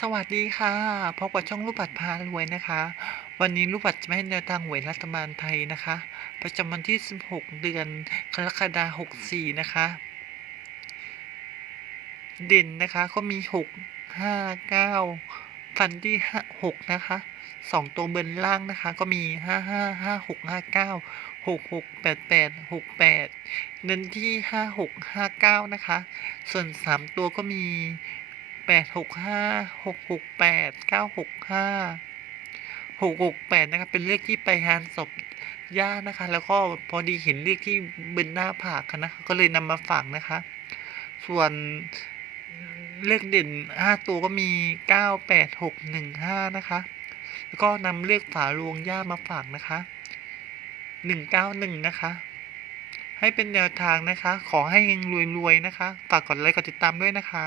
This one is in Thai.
สวัสดีค่ะพบกับช่องลูกปัดพารวยนะคะ วันนี้ลูกปัดจะมาให้แนวทางหวยรัฐบาลไทยนะคะ ประจำวันที่ 16 เดือนกรกฎาคม64 นะคะ เด่นนะคะก็มี 6 5 9 ฟันที่5 6นะคะ 2 ตัวเบินล่างนะคะ ก็มี 5 5 5 6 5 9 6 6 8 8 6 8 เน้นที่ 5 6 5 9 นะคะ ส่วน 3 ตัวก็มี แปดหกห้าหกหกแปดเก้าหกห้าหกหกแปดนะครับ เป็นเลขที่ไปงานศพย่านะคะ แล้วก็พอดีเห็นเลขที่บนหน้าผากค่ะนะคะ ก็เลยนำมาฝากนะคะ ส่วนเลขเด่นห้าตัวก็มีเก้าแปดหกหนึ่งห้านะคะ แล้วก็นำเลขฝาลวงย่ามาฝากนะคะหนึ่งเก้าหนึ่งนะคะ ให้เป็นแนวทางนะคะ ขอให้เฮงรวยๆนะคะ ฝากกดไลค์กดติดตามด้วยนะคะ